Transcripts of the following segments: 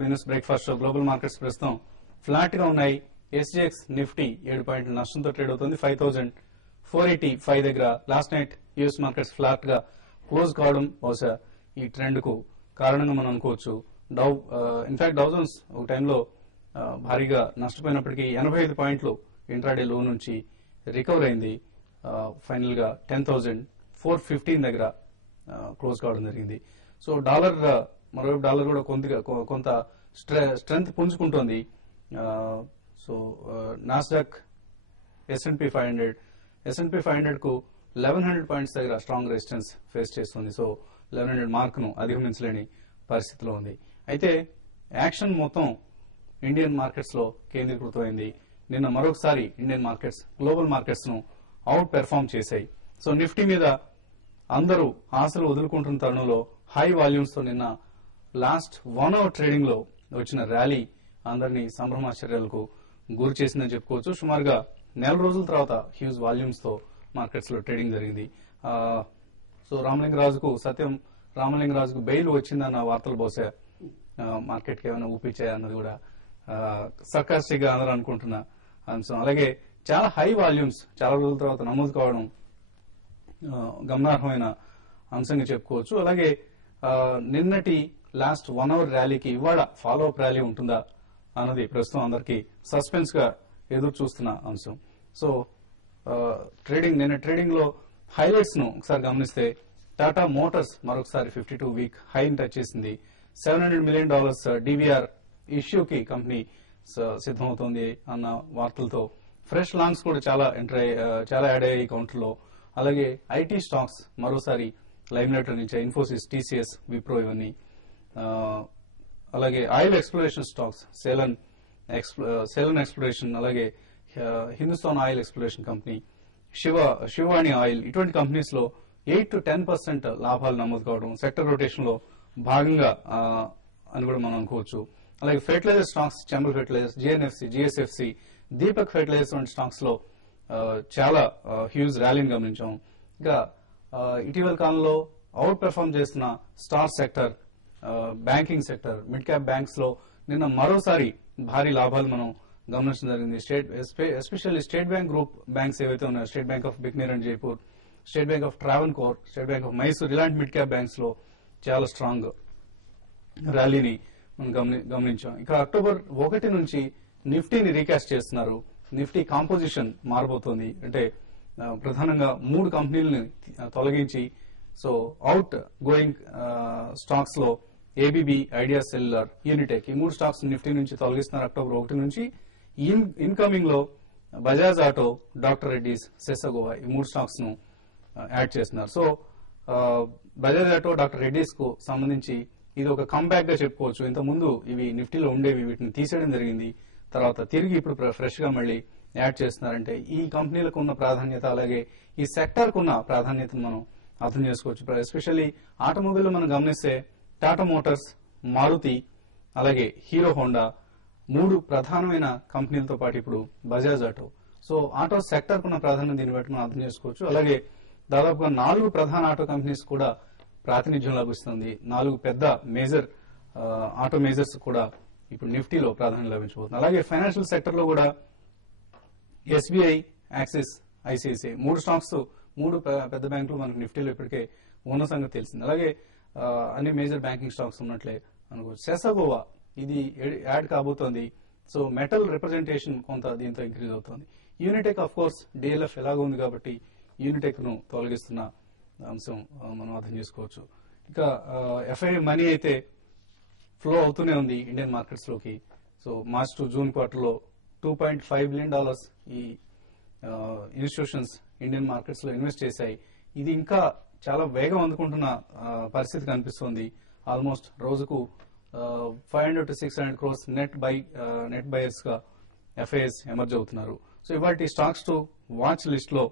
Business breakfast global markets ప్రస్తుతం flat గా ఉన్నాయి. ఎస్జిఎక్స్ నిఫ్టీ 7 పాయింట్ల నష్టంతో ట్రేడ్ అవుతుంది. 5485 దగ్గర last night US markets flat గా క్లోజ్ కావడం బహుశా ఈ ట్రెండ్ కు కారణంగా మనం అనుకోవచ్చు. ఇన్ఫాక్ట్ డౌ జోన్స్ ఒక టైంలో భారీగా నష్టపోయినప్పటికీ 85 పాయింట్లు ఇంట్రాడే లో నుంచి రికవర్ అయింది. ఫైనల్ గా 10,415 దగ్గర క్లోజ్ కావడం జరిగింది. సో డాలర్ మరోవైపు డాలర్ కూడా కొంత స్ట్రెంగ్త్ పుంజుకుంటోంది. సో నాస్డాక్ S&P 500 కు 1100 పాయింట్స్ దగ్గర స్ట్రాంగ్ రెసిస్టెన్స్ ఫేస్ చేస్తుంది. సో 1100 మార్క్ ను అధిగమించలేని పరిస్థితిలో ఉంది. అయితే యాక్షన్ మొత్తం ఇండియన్ మార్కెట్స్ లో కేంద్రీకృతమైంది. నిన్న మరొకసారి ఇండియన్ మార్కెట్స్ గ్లోబల్ మార్కెట్స్ ను అవుట్ పెర్ఫార్మ్ చేశాయి. సో నిఫ్టీ మీద అందరూ ఆశలు వదులుకుంటున్న తరుణంలో హై వాల్యూమ్స్ తో నిన్న లాస్ట్ 1 అవర్ ట్రేడింగ్ లో వచ్చిన ర్యాలీ అందరినీ సంభ్రమాశ్చర్యాలకు గురి చేసిందని చెప్పుకోవచ్చు. సుమారుగా నెల రోజుల తర్వాత హ్యూజ్ వాల్యూమ్స్ తో మార్కెట్స్ లో ట్రేడింగ్ జరిగింది. సో రామలింగరాజుకు బెయిల్ వచ్చిందన్న వార్తలు బహుశా మార్కెట్ కి ఏమైనా ఊపించాయన్నది కూడా సర్కాస్టిక్ గా అందరూ అనుకుంటున్న అంశం. అలాగే చాలా హై వాల్యూమ్స్ చాలా రోజుల తర్వాత నమోదు కావడం గమనార్హమైన అంశంగా చెప్పుకోవచ్చు. అలాగే నిన్నటి లాస్ట్ 1 అవర్ ర్యాలీకి ఇవాళ ఫాలో అప్ ర్యాలీ ఉంటుందా అన్నది ప్రస్తుతం అందరికీ సస్పెన్స్ గా ఎదురు చూస్తున్న అంశం. సో నిన్న ట్రేడింగ్ లో హైలైట్స్ ను ఒకసారి గమనిస్తే టాటా మోటార్స్ మరొకసారి 52 వీక్ హైని టచ్ చేసింది. $700 million డివిఆర్ ఇష్యూకి కంపెనీ సిద్దమవుతోంది అన్న వార్తలతో ఫ్రెష్ లాంగ్స్ కూడా చాలా యాడ్ అయ్యాయి కౌంటర్ లో. అలాగే ఐటీ స్టాక్స్ మరోసారి లైమ్ లైట్ నుంచి ఇన్ఫోసిస్, టీసీఎస్, విప్రో ఇవన్నీ. అలాగే ఆయిల్ ఎక్స్ప్లోరేషన్ స్టాక్స్ సేలన్ ఎక్స్ప్లోరేషన్, అలాగే Hindustan oil exploration company, Shivani oil, ఇటువంటి కంపెనీస్ లో 8 to 10% లాభాలు నమోదు కావడం సెక్టర్ రొటేషన్ లో భాగంగా అని కూడా మనం అనుకోవచ్చు. అలాగే fertiliser stocks, Chambal fertilisers, GNFC, GSFC, Deepak fertilisers వంటి స్టాక్స్ లో చాలా హ్యూజ్ ర్యాలీని గమనించాం. ఇంకా ఇటీవల కాలంలో అవుట్ పెర్ఫార్మ్ చేస్తున్న star sector, banking sector, mid cap banks లో నిన్న మరోసారి భారీ లాభాలు మనం గమనించడం జరిగింది. Especially state bank group banks ఏవైతే ఉన్నాయో, state bank of Bikaner and Jaipur, state bank of Travancore, state bank of Mysore, ఇలాంటి మిడ్ క్యాప్ బ్యాంక్స్ లో చాలా స్ట్రాంగ్ ర్యాలీని మనం గమనించాం. ఇక అక్టోబర్ 1 నుంచి నిఫ్టీని రీకాస్ట్ చేస్తున్నారు. నిఫ్టీ కాంపోజిషన్ మారబోతోంది. అంటే ప్రధానంగా 3 కంపెనీలని తొలగించి, సో అవుట్ గోయింగ్ స్టాక్స్ లో ఏబీబీ, ఐడియా సెల్యులార్, యూనిటెక్, ఈ 3 స్టాక్స్ నిఫ్టీ నుంచి తొలగిస్తున్నారు అక్టోబర్ 1 నుంచి. ఇన్కమింగ్ లో బజాజ్ ఆటో, డాక్టర్ రెడ్డీస్, సెసగోవా, ఈ 3 స్టాక్స్ ను యాడ్ చేస్తున్నారు. So Bajaj auto, doctor Reddy's కు సంబంధించి ఇది ఒక కంబ్యాక్ గా చెప్పుకోవచ్చు. ఇంతకుముందు ఇవి నిఫ్టీలో ఉండేవి, వీటిని తీసేయడం జరిగింది. తర్వాత తిరిగి ఇప్పుడు ఫ్రెష్ గా మళ్ళీ యాడ్ చేస్తున్నారంటే ఈ కంపెనీలకు ఉన్న ప్రాధాన్యత, అలాగే ఈ సెక్టర్ కు ఉన్న ప్రాధాన్యతను మనం అర్థం చేసుకోవచ్చు. ఎస్పెషల్లీ ఆటోమొబైల్ మనం గమనిస్తే టాటా మోటార్స్, మారుతి, అలాగే హీరో హోండా 3 ప్రధానమైన కంపెనీలతో పాటు ఇప్పుడు Bajaj auto. So auto sector కున్న ప్రాధాన్యత దీన్ని బట్టి మనం అర్థం చేసుకోవచ్చు. అలాగే దాదాపుగా 4 ప్రధాన ఆటో కంపెనీస్ కూడా ప్రాతినిధ్యం లభిస్తుంది. 4 పెద్ద మేజర్ ఆటో మేజర్స్ కూడా ఇప్పుడు నిఫ్టీలో ప్రాధాన్యం లభించబోతుంది. అలాగే ఫైనాన్షియల్ సెక్టర్ లో కూడా ఎస్బీఐ, యాక్సిస్, ఐసిఐసిఐ 3 స్టాక్స్, 3 పెద్ద బ్యాంకులు మనకు నిఫ్టీలో ఇప్పటికే ఉన్న సంగతి తెలిసింది. అలాగే అన్ని మేజర్ బ్యాంకింగ్ స్టాక్స్ ఉన్నట్లే అనుకోవచ్చు. సెసగోవా ఇది యాడ్ కాబోతోంది. సో మెటల్ రిప్రజెంటేషన్ కొంత దీంతో ఇంక్రీజ్ అవుతోంది. యూనిటెక్ ఆఫ్ కోర్స్ డిఎల్ఎఫ్ ఎలాగో ఉంది కాబట్టి యూనిటెక్ ను తొలగిస్తున్న అంశం మనం అర్థం చేసుకోవచ్చు. ఇక ఎఫ్ఐ మనీ అయితే ఫ్లో అవుతూనే ఉంది ఇండియన్ మార్కెట్స్ లోకి. So March to June quarter లో $2.5 billion ఈ ఇన్స్టిట్యూషన్స్ ఇండియన్ మార్కెట్స్ లో ఇన్వెస్ట్ చేశాయి. ఇది ఇంకా చాలా వేగం అందుకుంటున్న పరిస్థితి కనిపిస్తోంది. ఆల్మోస్ట్ రోజుకు 500 to 600 crores నెట్ బయర్స్ గా ఎఫ్ఐఎస్ ఎమర్జ్ అవుతున్నారు. సో ఇవాటి స్టాక్స్ టు వాచ్ లిస్ట్ లో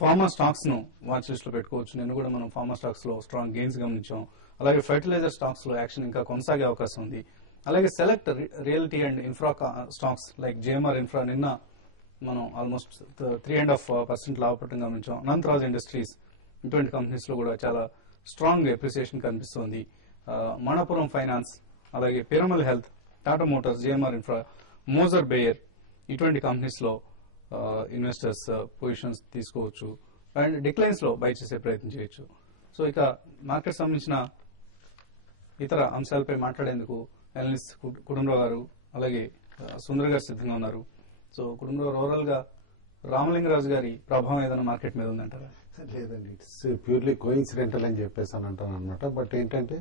ఫార్మా స్టాక్స్ ను వాచ్ లిస్ట్ లో పెట్టుకోవచ్చు. నిన్న కూడా మనం ఫార్మా స్టాక్స్ లో స్ట్రాంగ్ గెయిన్స్ గమనించాం. అలాగే ఫెర్టిలైజర్ స్టాక్స్ లో యాక్షన్ ఇంకా కొనసాగే అవకాశం ఉంది. అలాగే select realty and infra stocks like GMR infra నిన్న మనం ఆల్మోస్ట్ 3.5% లాభపడటం గమనించాం. అనంతరాజ్ ఇండస్ట్రీస్, ఇటువంటి కంపెనీస్ లో కూడా చాలా స్ట్రాంగ్ అప్రిసియేషన్ కనిపిస్తోంది. మణపురం ఫైనాన్స్, అలాగే Piramal health, Tata motors, GMR infra, Moser Baer, ఇటువంటి కంపెనీస్ లో ఇన్వెస్టర్స్ పొజిషన్స్ తీసుకోవచ్చు అండ్ డిక్లైన్స్ లో బై చేసే ప్రయత్నం చేయొచ్చు. సో ఇక మార్కెట్ సంబంధించిన ఇతర అంశాలపై మాట్లాడేందుకు అనలిస్ట్ కుటుంబరావు గారు అలాగే సుందర్ గారు సిద్ధంగా ఉన్నారు. సో కుటుంబరావు, ఓవరాల్ గా రామలింగరాజు గారి ప్రభావం ఏదైనా మార్కెట్ మీద ఉందంటారా? లేదండి, ఇట్స్ ప్యూర్లీ కోఇన్సిడెంటల్ అని చెప్పేసి అని అంటాను అనమాట. బట్ ఏంటంటే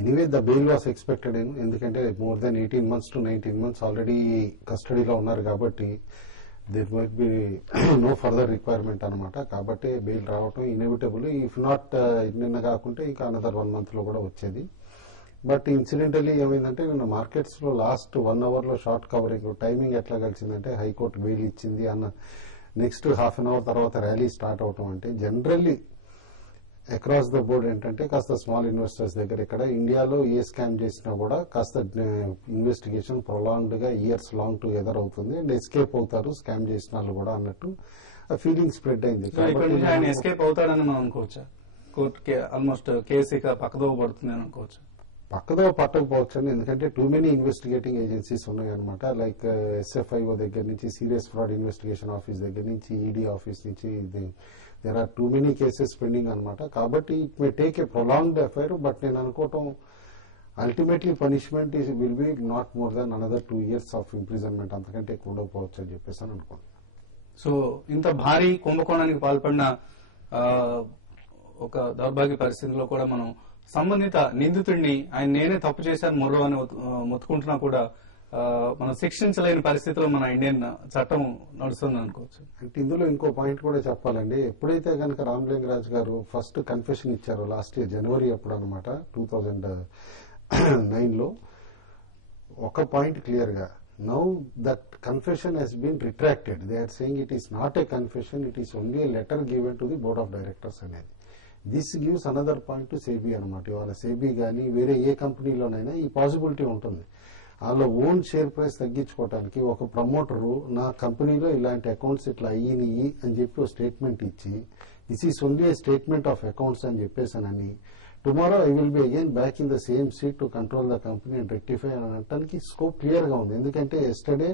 anyway the bail was expected. ఎందుకంటే more than 18 months to 19 months already కస్టడీలో ఉన్నారు కాబట్టి there might be no further requirement అనమాట. కాబట్టి బెయిల్ రావటం ఇన్ఎవిటబుల్. ఇఫ్ నాట్ నిన్న కాకుంటే ఇంకా అనదర్ 1 month లో కూడా వచ్చేది. బట్ ఇన్సిడెంటలీ ఏమైందంటే నిన్న మార్కెట్స్ లో లాస్ట్ 1 hour లో షార్ట్ కవరింగ్ టైమింగ్ ఎట్లా కలిసిందంటే హైకోర్టు బెయిల్ ఇచ్చింది అన్న నెక్స్ట్ హాఫ్ అన్ అవర్ తర్వాత ర్యాలీ స్టార్ట్ అవటం. అంటే జనరల్లీ అక్రాస్ ద బోర్డ్ ఏంటంటే కాస్త స్మాల్ ఇన్వెస్టర్స్ దగ్గర ఇక్కడ ఇండియాలో ఏ స్కామ్ చేసినా కూడా కాస్త ఇన్వెస్టిగేషన్ ప్రొలాంగ్డ్ గా ఇయర్స్ లాంగ్ టుగెదర్ అవుతుంది అండ్ ఎస్కేప్ అవుతారు స్కామ్ చేసిన వాళ్ళు కూడా అన్నట్టు ఫీలింగ్ స్ప్రెడ్ అయింది. ఆయన ఎస్కేప్ అవుతారని మనం అనుకోవచ్చా? కోర్టుకి ఆల్మోస్ట్ కేసు ఇక పక్కదోవ పడుతుంది అని అనుకోవచ్చు. పక్కదో పట్టకపోవచ్చు, ఎందుకంటే టూ మెనీ ఇన్వెస్టిగేటింగ్ ఏజెన్సీస్ ఉన్నాయన్నమాట. లైక్ ఎస్ఎఫ్ఐఓ దగ్గర నుంచి, సీరియస్ ఫ్రాడ్ ఇన్వెస్టిగేషన్ ఆఫీస్ దగ్గర నుంచి, ఈడీ ఆఫీస్ నుంచి there are too many cases pending అనమాట. కాబట్టి it may take a prolonged affair. But నేను అనుకోవటం ultimately punishment will be not more than another 2 years of imprisonment, అంతకంటే కూడకపోవచ్చు అని చెప్పేసి అని అనుకుంటున్నాను. సో ఇంత భారీ కుంభకోణానికి పాల్పడిన ఒక దౌర్భాగ్య పరిస్థితిలో కూడా మనం సంబంధిత నిందితుడిని ఆయన నేనే తప్పు చేశాను మొర్రో అని మొత్తుకుంటున్నా కూడా మనం శిక్షించలేని పరిస్థితిలో మన ఇండియన్ చట్టం నడుస్తుంది అనుకోవచ్చు. అంటే ఇందులో ఇంకో పాయింట్ కూడా చెప్పాలండి. ఎప్పుడైతే కనుక రామలింగరాజు గారు ఫస్ట్ కన్ఫెషన్ ఇచ్చారో లాస్ట్ ఇయర్ జనవరి అప్పుడు అనమాట 2009లో, ఒక పాయింట్ క్లియర్ గా now that confession he's been retracted. They are saying it is not a confession, it is only a letter given to the board of directors అనేది. This gives another point to SEBI అనమాట. ఇవాళ SEBI కానీ వేరే ఏ కంపెనీలోనైనా ఈ possibility ఉంటుంది. వాళ్ళ own share price తగ్గించుకోవడానికి ఒక ప్రమోటరు నా కంపెనీలో ఇలాంటి అకౌంట్స్ ఇట్లా అయ్యినాయి అని చెప్పి ఒక స్టేట్మెంట్ ఇచ్చి this is only a statement of accounts అని చెప్పేసానని tomorrow I will be again back in the same seat to control the company and rectify అని అనడానికి స్కోప్ క్లియర్ గా ఉంది. ఎందుకంటే yesterday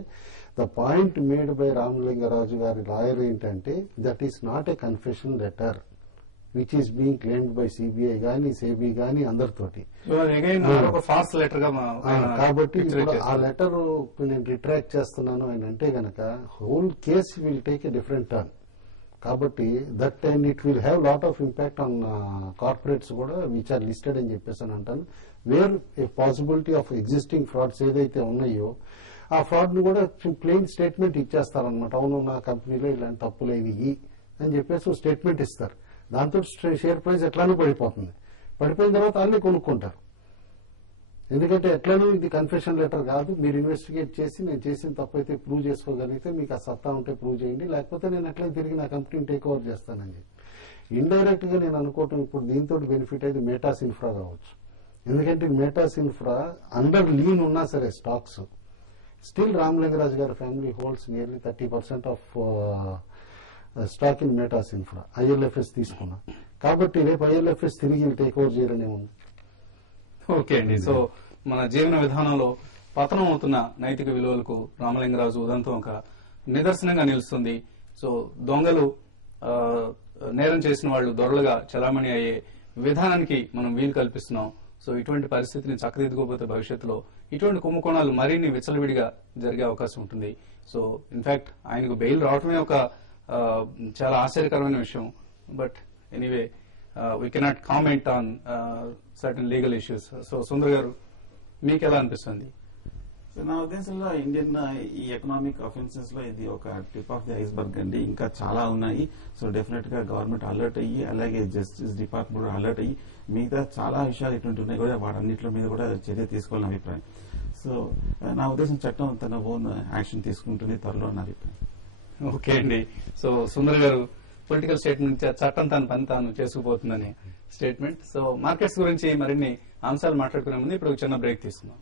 the point made by Ramalinga Raju గారి lawyer ఏంటంటే that is not a confession letter which is being claimed by CBI గానీ సెబీ గానీ అందరితోటి. కాబట్టి ఇప్పుడు ఆ లెటర్ నేను రిట్రాక్ట్ చేస్తున్నాను అని అంటే గనక whole case will take a different turn. కాబట్టి that and it will have lot of impact on corporates కూడా విచ్ ఆర్ లిస్టెడ్ అని చెప్పేసి అని అంటాను. Where a possibility of existing frauds ఏదైతే ఉన్నాయో ఆ ఫ్రాడ్ ను కూడా ప్లెయిన్ స్టేట్మెంట్ ఇచ్చేస్తారనమాట. అవును నా కంపెనీలో ఇలాంటి తప్పులేవి అని చెప్పేసి స్టేట్మెంట్ ఇస్తారు. దాంతో షేర్ ప్రైస్ ఎట్లానూ పడిపోతుంది. పడిపోయిన తర్వాత వాళ్ళే కొనుక్కుంటారు. ఎందుకంటే ఎట్లానూ ఇది కన్ఫెషన్ లెటర్ కాదు, మీరు ఇన్వెస్టిగేట్ చేసి నేను చేసిన తప్పు అయితే ప్రూవ్ చేసుకోగలిగితే మీకు ఆ సత్తా ఉంటే ప్రూవ్ చేయండి, లేకపోతే నేను ఎట్లా తిరిగి నా కంపెనీని టేక్ ఓవర్ చేస్తానని చెప్పి ఇండైరెక్ట్ గా నేను అనుకోవటం ఇప్పుడు దీంతో బెనిఫిట్ అయితే మేటాస్ ఇన్ఫ్రా కావచ్చు. ఎందుకంటే మేటాస్ ఇన్ఫ్రా అండర్ లీన్ ఉన్నా సరే స్టాక్స్ స్టిల్ రామలింగరాజు గారి family holds nearly 30% of stock in Maytas infra. IL&FS తీసుకున్నా కాబట్టి రేపు ఐఎల్ఎఫ్ఎస్ తిరిగి టేక్ ఓవర్ చేయాలనే ఉంది. ఓకే అండి. సో మన జీవన విధానంలో పతనం అవుతున్న నైతిక విలువలకు రామలింగరాజు ఉదంతం ఒక నిదర్శనంగా నిలుస్తుంది. సో దొంగలు నేరం చేసిన వాళ్ళు దొరలుగా చలామణి అయ్యే విధానానికి మనం వీలు కల్పిస్తున్నాం. సో ఇటువంటి పరిస్థితిని చక్కదిద్దుకోకపోతే భవిష్యత్తులో ఇటువంటి కుంభకోణాలు మరిన్ని విచ్చలవిడిగా జరిగే అవకాశం ఉంటుంది. సో ఇన్ఫాక్ట్ ఆయనకు బెయిల్ రావటమే ఒక చాలా ఆశ్చర్యకరమైన విషయం. But anyway we cannot comment on certain legal issues. So Sundar గారు, మీకు ఎలా అనిపిస్తుంది? నా ఉద్దేశంలో ఇండియన్ ఈ ఎకనామిక్ అఫెన్సెస్ లో ఇది ఒక టిప్ ఆఫ్ ది ఐస్బర్గ్ అండి. ఇంకా చాలా ఉన్నాయి. సో డెఫినెట్ గా గవర్నమెంట్ అలర్ట్ అయ్యి, అలాగే జస్టిస్ డిపార్ట్మెంట్ కూడా అలర్ట్ అయ్యి, మిగతా చాలా విషయాలు ఇటువంటి ఉన్నాయి కూడా వాటన్నిటి మీద కూడా చర్య తీసుకోవాలని అభిప్రాయం. సో నా ఉద్దేశం చట్టం తన ఓన్ యాక్షన్ తీసుకుంటుంది త్వరలో నా అభిప్రాయం. ఓకే అండి. సో సుందర్ గారు పొలిటికల్ స్టేట్మెంట్ చట్టం తన పని తాను చేసుకుపోతుందని స్టేట్మెంట్. సో మార్కెట్స్ గురించి మరిన్ని అంశాలు మాట్లాడుకునే ముందు ఇప్పుడు చిన్న బ్రేక్ తీసుకుందాం.